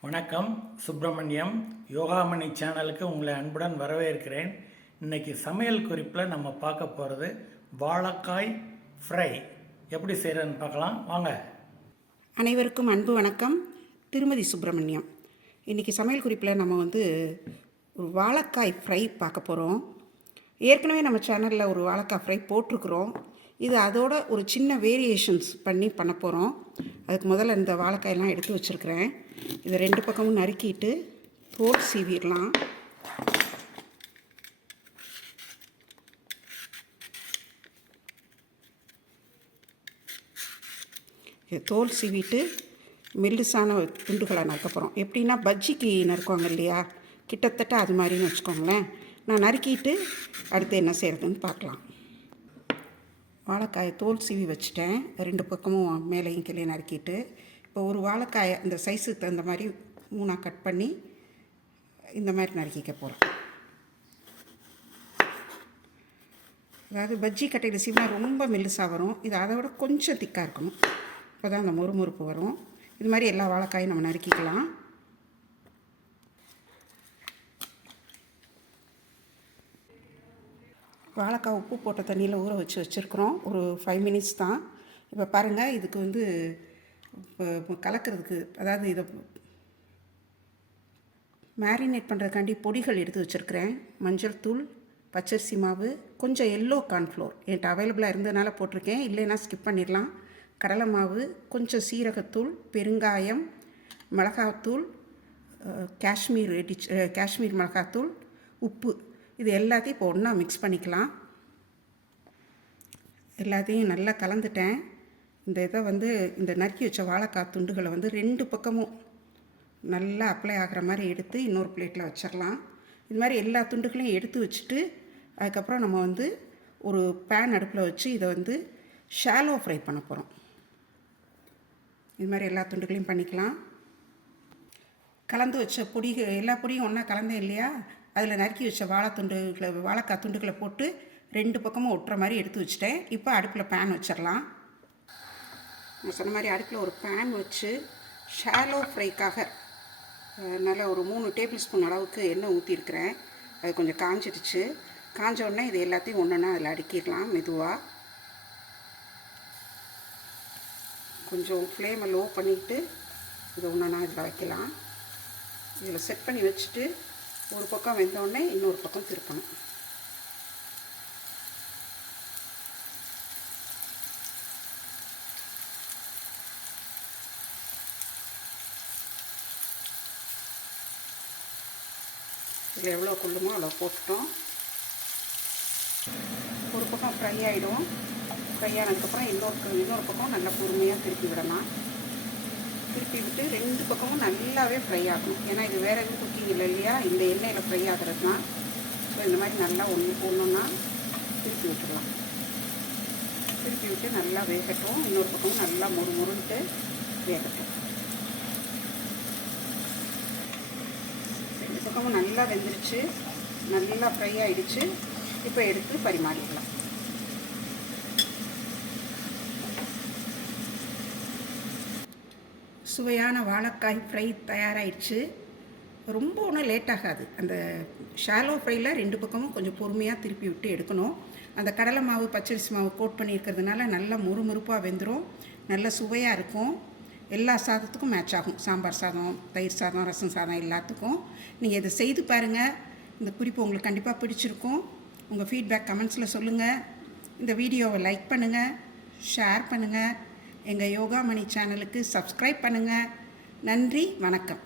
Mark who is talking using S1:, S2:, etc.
S1: வணக்கம். சுப்பிரமணியம் யோகாமணி சேனலுக்கு உங்களை அன்புடன் வரவேற்கிறேன். இன்னைக்கு சமையல் குறிப்பில் நம்ம பார்க்க போகிறது வாழைக்காய் ஃப்ரை. எப்படி செய்கிறதுன்னு பார்க்கலாம். வாங்க.
S2: அனைவருக்கும் அன்பு வணக்கம். திருமதி சுப்பிரமணியம். இன்றைக்கி சமையல் குறிப்பில் நம்ம வந்து ஒரு வாழைக்காய் ஃப்ரை பார்க்க போகிறோம் ஏற்கனவே நம்ம சேனலில் ஒரு வாழைக்காய் ஃப்ரை போட்டிருக்கிறோம். இது அதோட ஒரு சின்ன வேரியேஷன்ஸ் பண்ணி பண்ண போகிறோம் அதுக்கு முதல்ல இந்த வாழைக்காயெல்லாம் எடுத்து வச்சுருக்கிறேன். இதை ரெண்டு பக்கமும் நறுக்கிட்டு தோல் சீவிடலாம். தோல் சீவிட்டு மெல்லுசான துண்டுகளாக நறுக்க போகிறோம் எப்படின்னா பஜ்ஜிக்கு நறுக்குவாங்க இல்லையா? கிட்டத்தட்ட அது மாதிரின்னு வச்சுக்கோங்களேன். நான் நறுக்கிட்டு அடுத்து என்ன செய்கிறதுன்னு பார்க்கலாம். வாழைக்காயை தோல் சீவி வச்சுட்டேன். ரெண்டு பக்கமும் மேலேயும் கீழே நறுக்கிட்டு இப்போ ஒரு வாழைக்காயை இந்த சைஸுக்கு தகுந்த மாதிரி மூணாக கட் பண்ணி இந்த மாதிரி நறுக்கிக்க போகிறோம் அதாவது பஜ்ஜி கட்டையில் சீவினா ரொம்ப மெல்லுசாக வரும். இது அதை விட கொஞ்சம் திக்காக இருக்கணும். அப்போ தான் அந்த முறுமுறுப்பு வரும். இது மாதிரி எல்லா வாழைக்காயும் நம்ம நறுக்கிக்கலாம். வாழைக்காய் உப்பு போட்ட தண்ணியில் ஊற வச்சு வச்சுருக்குறோம். ஒரு ஃபைவ் மினிட்ஸ் தான். இப்போ பாருங்கள் இதுக்கு வந்து இப்போ கலக்கிறதுக்கு அதாவது இதை மேரினேட் பண்ணுறதுக்காண்டி பொடிகள் எடுத்து வச்சுருக்கிறேன். மஞ்சள் தூள் பச்சரிசி மாவு கொஞ்சம் எல்லோ கார்ன்ஃப்ளோர் என்கிட்ட அவைலபிளாக இருந்ததுனால போட்டிருக்கேன். இல்லைன்னா ஸ்கிப் பண்ணிடலாம். கடலை மாவு கொஞ்சம் சீரகத்தூள் பெருங்காயம் மிளகாத்தூள் காஷ்மீர் டிச் காஷ்மீர் மிளகாத்தூள் உப்பு. இது எல்லாத்தையும் இப்போ ஒன்றா மிக்ஸ் பண்ணிக்கலாம். எல்லாத்தையும் நல்லா கலந்துட்டேன். இந்த இதை வந்து இந்த நறுக்கி வச்ச வாழைக்காய் துண்டுகளை வந்து ரெண்டு பக்கமும் நல்லா அப்ளை ஆகிற மாதிரி எடுத்து இன்னொரு பிளேட்டில் வச்சிடலாம் இது மாதிரி எல்லா துண்டுகளையும் எடுத்து வச்சுட்டு அதுக்கப்புறம் நம்ம வந்து ஒரு பேன் அடுப்பில் வச்சு இதை வந்து ஷாலோ ஃப்ரை பண்ண போகிறோம் இது மாதிரி எல்லா துண்டுகளையும் பண்ணிக்கலாம். கலந்து வச்ச பொடி எல்லா பொடியும் ஒன்றா கலந்தேன் இல்லையா? அதில் நறுக்கி வச்ச வாழைத்துண்டுகளை வாழைக்காய் துண்டுகளை போட்டு ரெண்டு பக்கமும் ஒட்டுற மாதிரி எடுத்து வச்சுட்டேன். இப்போ அடுப்பில் பேன் வச்சிடலாம். நான் சொன்ன மாதிரி அடுப்பில் ஒரு பேன் வச்சு ஷாலோ ஃப்ரைக்காக நல்ல நல்லா ஒரு மூணு டேபிள் ஸ்பூன் அளவுக்கு எண்ணெய் ஊற்றிருக்கிறேன் அது கொஞ்சம் காஞ்சிடுச்சு. காஞ்ச உடனே இது எல்லாத்தையும் ஒன்றுனா அதில் அடுக்கிடலாம் மெதுவாக கொஞ்சம் ஃப்ளேமை லோ பண்ணிவிட்டு இதை ஒன்றுனா இதில் வைக்கலாம். இதில் செட் பண்ணி வச்சுட்டு ஒரு பக்கம் வெந்தோடனே இன்னொரு பக்கம் திருப்பணும். இதில் எவ்வளோ கொள்ளுமோ அவ்வளோ போட்டுட்டோம். ஒரு பக்கம் ஃப்ரை ஆகிடும் ஃப்ரை ஆனதுக்கப்புறம் இன்னொரு இன்னொரு பக்கம் நல்லா பொறுமையாக திருப்பி விடலாம். திருப்பி விட்டு ரெண்டு பக்கமும் நல்லாவே ஃப்ரை ஆகும் ஏன்னா இது வேறு எதுவும் குக்கிங் இல்லை இல்லையா? இந்த எண்ணெயில் ஃப்ரை ஆகிறது தான் ஸோ இந்த மாதிரி நல்லா ஒன்று போடணுன்னா திருப்பி விட்டுடலாம் திருப்பி விட்டு நல்லா வேகட்டும். இன்னொரு பக்கமும் நல்லா முறு முருன்ட்டு வேகட்டும். ரெண்டு பக்கமும் நல்லா வெந்துருச்சு. நல்லா ஃப்ரை ஆகிடுச்சு இப்போ எடுத்து பரிமாறிக்கலாம். சுவையான வாழைக்காய் ஃப்ரை தயாராகிடுச்சு ரொம்ப ஒன்றும் லேட் ஆகாது. அந்த ஷாலோ ஃப்ரையில் ரெண்டு பக்கமும் கொஞ்சம் பொறுமையாக திருப்பி விட்டு எடுக்கணும். அந்த கடலை மாவு பச்சரிசி மாவு கோட் பண்ணியிருக்கிறதுனால நல்லா முறுமுறுப்பாக வெந்துடும் நல்ல சுவையாக இருக்கும். எல்லா சாதத்துக்கும் மேட்ச் ஆகும். சாம்பார் சாதம் தயிர் சாதம் ரசம் சாதம் எல்லாத்துக்கும். நீங்கள் இதை செய்து பாருங்கள் இந்த குறிப்பு உங்களுக்கு கண்டிப்பாக பிடிச்சிருக்கும். உங்கள் ஃபீட்பேக் கமெண்ட்ஸில் சொல்லுங்கள் இந்த வீடியோவை லைக் பண்ணுங்கள் ஷேர் பண்ணுங்கள் எங்கள் யோகாமணி சேனலுக்கு சப்ஸ்கிரைப் பண்ணுங்கள் நன்றி வணக்கம்.